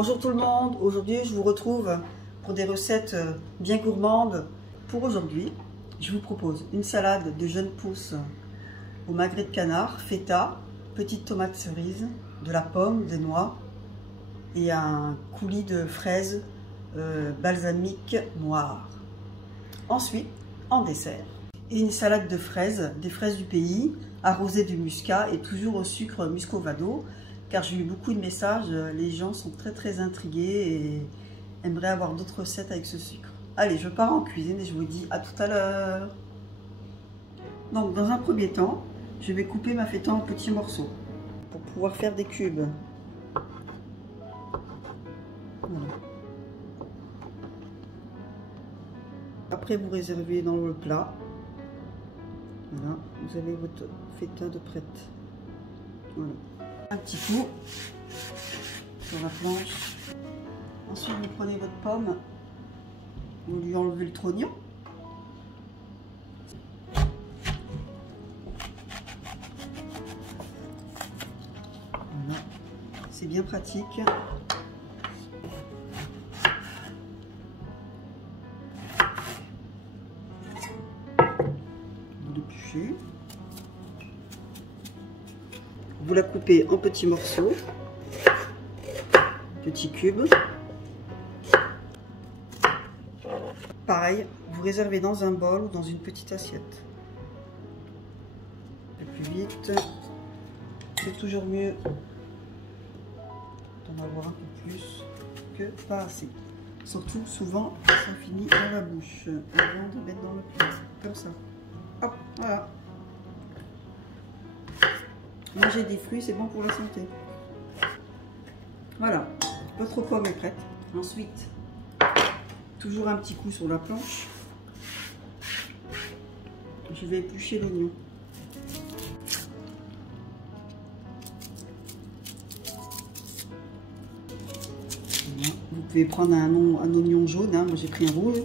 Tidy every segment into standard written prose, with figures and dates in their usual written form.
Bonjour tout le monde, aujourd'hui je vous retrouve pour des recettes bien gourmandes. Pour aujourd'hui, je vous propose une salade de jeunes pousses au magret de canard, feta, petites tomates cerises, de la pomme, des noix et un coulis de fraises balsamiques noires. Ensuite, en dessert, une salade de fraises, des fraises du pays, arrosées de muscat et toujours au sucre muscovado. Car j'ai eu beaucoup de messages, les gens sont très intrigués et aimeraient avoir d'autres recettes avec ce sucre. Allez, je pars en cuisine et je vous dis à tout à l'heure. Donc dans un premier temps, je vais couper ma feta en petits morceaux pour pouvoir faire des cubes. Voilà. Après vous réservez dans le plat. Voilà, vous avez votre feta de prête. Voilà. Un petit coup sur la planche. Ensuite, vous prenez votre pomme, vous lui enlevez le trognon. Voilà, c'est bien pratique. Vous l'épluchez. Vous la coupez en petits morceaux, petits cubes. Pareil, vous réservez dans un bol ou dans une petite assiette. Un peu plus vite, c'est toujours mieux d'en avoir un peu plus que pas assez. Surtout, souvent, ça finit dans la bouche avant de mettre dans le plat, comme ça. Hop, voilà. Manger des fruits, c'est bon pour la santé. Voilà, votre pomme est prête. Ensuite, toujours un petit coup sur la planche. Je vais éplucher l'oignon. Voilà. Vous pouvez prendre un oignon jaune, hein. Moi j'ai pris un rouge.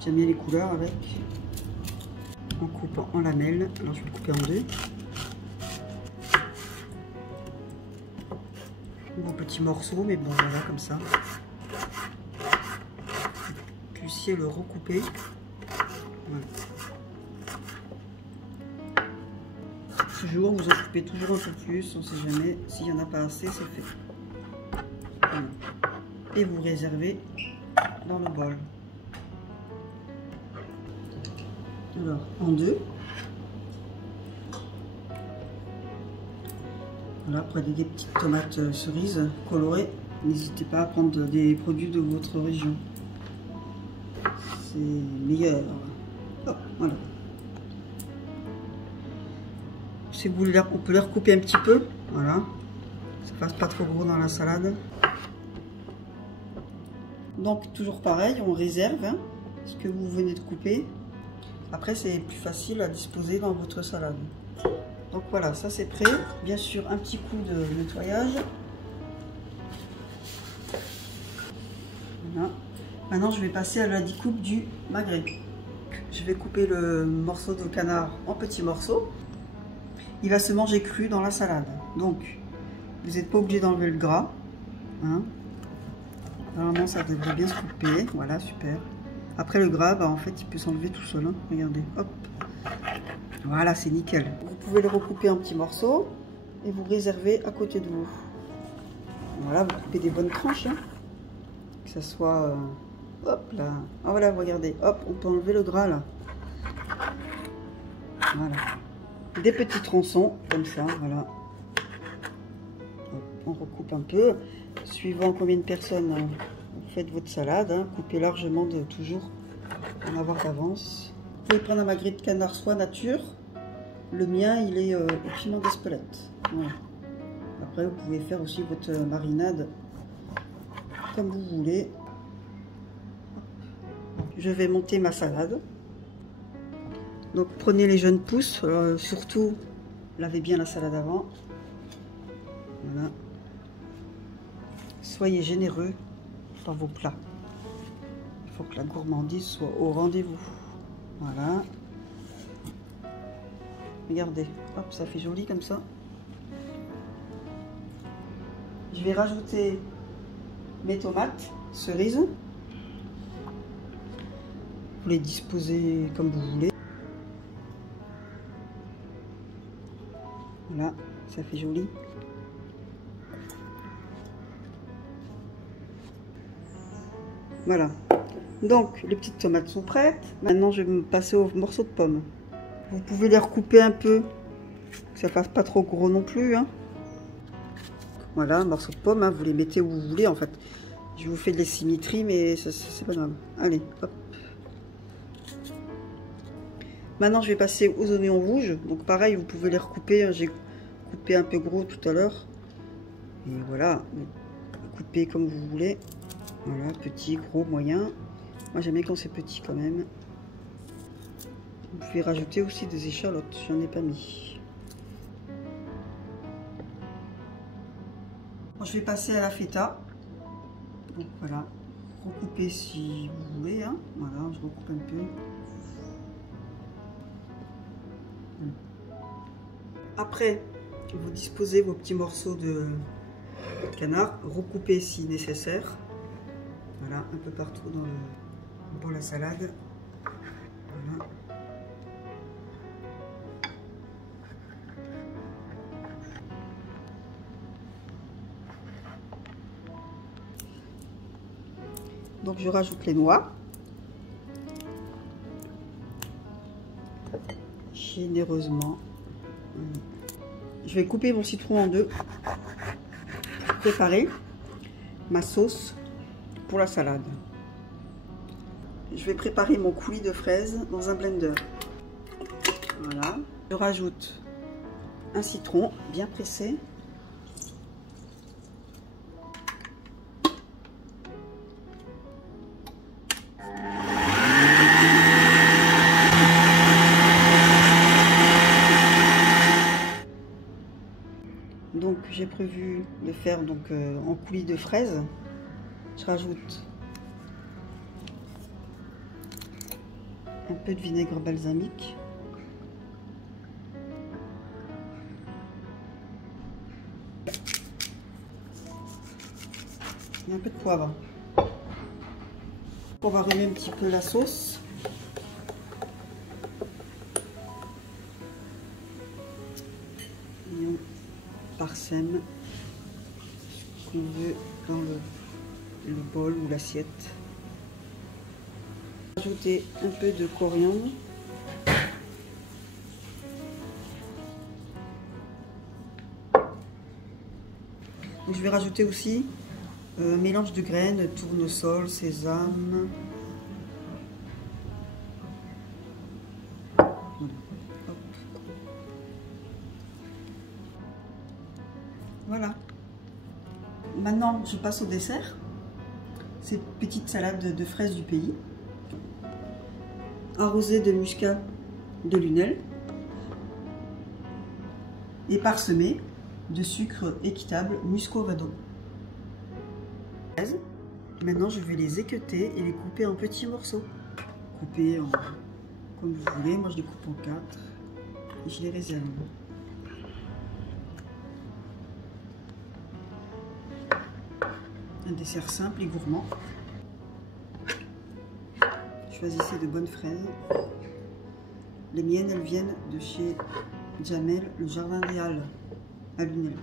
J'aime bien les couleurs avec. En coupant en lamelles. Alors je vais le couper en deux. Vos petits morceaux, mais bon voilà comme ça. Vous puissiez le recouper. Voilà. Toujours, vous en coupez toujours un peu plus, on ne sait jamais. S'il n'y en a pas assez, c'est fait. Voilà. Et vous réservez dans le bol. Alors, en deux. Voilà, prenez des petites tomates cerises colorées. N'hésitez pas à prendre des produits de votre région. C'est meilleur. Hop, voilà. Si vous voulez, on peut les recouper un petit peu. Voilà. Ça fasse pas trop gros dans la salade. Donc, toujours pareil, on réserve hein, ce que vous venez de couper. Après, c'est plus facile à disposer dans votre salade. Donc voilà, ça c'est prêt. Bien sûr, un petit coup de nettoyage. Voilà. Maintenant, je vais passer à la découpe du magret. Je vais couper le morceau de canard en petits morceaux. Il va se manger cru dans la salade. Donc, vous n'êtes pas obligé d'enlever le gras. Hein. Normalement, ça devrait bien se couper. Voilà, super. Après, le gras, bah, en fait, il peut s'enlever tout seul. Hein. Regardez, hop. Voilà, c'est nickel. Vous pouvez le recouper en petits morceaux et vous réservez à côté de vous. Voilà, vous coupez des bonnes tranches. Hein. Que ça soit... hop là. Ah voilà, regardez. Hop, on peut enlever le gras là. Voilà. Des petits tronçons, comme ça, voilà. Hop, on recoupe un peu. Suivant combien de personnes vous faites votre salade, hein, coupez largement de toujours en avoir d'avance. Vous pouvez prendre un magret de canard soit nature. Le mien, il est au piment d'Espelette. Voilà. Après, vous pouvez faire aussi votre marinade comme vous voulez. Je vais monter ma salade. Donc, prenez les jeunes pousses. Surtout, lavez bien la salade avant. Voilà. Soyez généreux dans vos plats. Il faut que la gourmandise soit au rendez-vous. Voilà. Regardez, hop, ça fait joli comme ça. Je vais rajouter mes tomates cerises. Vous les disposez comme vous voulez. Voilà, ça fait joli. Voilà. Donc, les petites tomates sont prêtes. Maintenant, je vais me passer aux morceaux de pommes. Vous pouvez les recouper un peu, que ça fasse pas trop gros non plus. Hein. Voilà, morceaux de pommes, hein, vous les mettez où vous voulez en fait. Je vous fais de la symétrie, mais c'est pas grave. Allez, hop. Maintenant, je vais passer aux oignons rouges. Donc, pareil, vous pouvez les recouper. Hein. J'ai coupé un peu gros tout à l'heure. Et voilà, coupez comme vous voulez. Voilà, petit, gros, moyen. Moi, j'aime bien quand c'est petit quand même. Vous pouvez rajouter aussi des échalotes. J'en ai pas mis. Bon, je vais passer à la feta. Donc, voilà. Recoupez si vous voulez. Hein. Voilà, je recoupe un peu. Après, vous disposez vos petits morceaux de canard, recoupez si nécessaire. Voilà, un peu partout dans la salade. Voilà. Donc je rajoute les noix. Généreusement. Je vais couper mon citron en deux pour préparer ma sauce pour la salade. Je vais préparer mon coulis de fraises dans un blender. Voilà. Je rajoute un citron bien pressé. Donc j'ai prévu de faire en coulis de fraises. Je rajoute un peu de vinaigre balsamique. Et un peu de poivre. On va remuer un petit peu la sauce. Et on parsème ce qu'on veut dans le bol ou l'assiette. Ajouter un peu de coriandre. Je vais rajouter aussi un mélange de graines, tournesol, sésame. Voilà. Maintenant, je passe au dessert. Cette petite salade de fraises du pays, arrosée de muscat de Lunel et parsemée de sucre équitable Muscovado. Maintenant, je vais les équeuter et les couper en petits morceaux. Couper comme vous voulez. Moi, je les coupe en 4 et je les réserve. Un dessert simple et gourmand. Choisissez de bonnes fraises. Les miennes, elles viennent de chez Jamel, le jardin des Halles, à Lunel.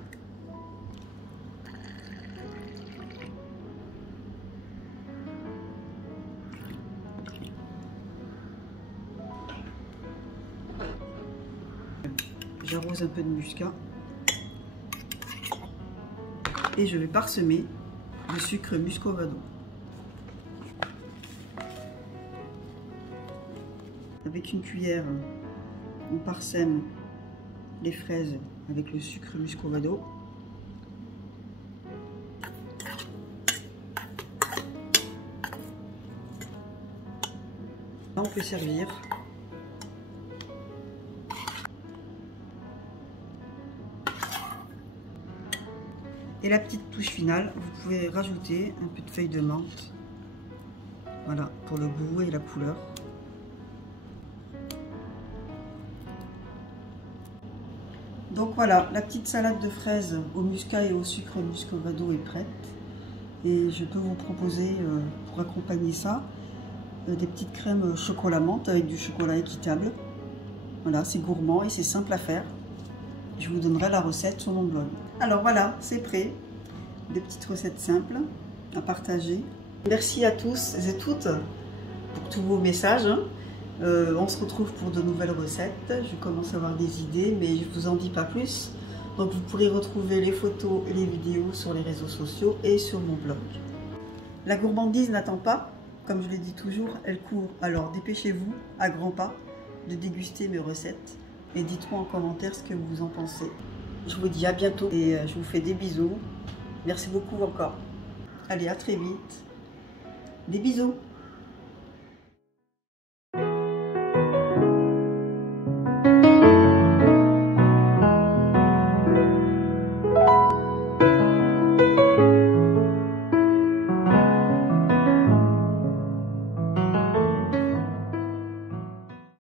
J'arrose un peu de muscat. Et je vais parsemer de sucre Muscovado. Avec une cuillère, on parsème les fraises avec le sucre Muscovado. Là, on peut servir. Et la petite touche finale, vous pouvez rajouter un peu de feuilles de menthe. Voilà, pour le goût et la couleur. Donc voilà, la petite salade de fraises au muscat et au sucre Muscovado est prête. Et je peux vous proposer, pour accompagner ça, des petites crèmes chocolat menthe avec du chocolat équitable. Voilà, c'est gourmand et c'est simple à faire. Je vous donnerai la recette sur mon blog. Alors voilà, c'est prêt. Des petites recettes simples à partager. Merci à tous et toutes pour tous vos messages. On se retrouve pour de nouvelles recettes. Je commence à avoir des idées, mais je ne vous en dis pas plus. Donc vous pourrez retrouver les photos et les vidéos sur les réseaux sociaux et sur mon blog. La gourmandise n'attend pas, comme je le dis toujours, elle court. Alors dépêchez-vous à grands pas de déguster mes recettes et dites-moi en commentaire ce que vous en pensez. Je vous dis à bientôt et je vous fais des bisous. Merci beaucoup encore. Allez, à très vite. Des bisous.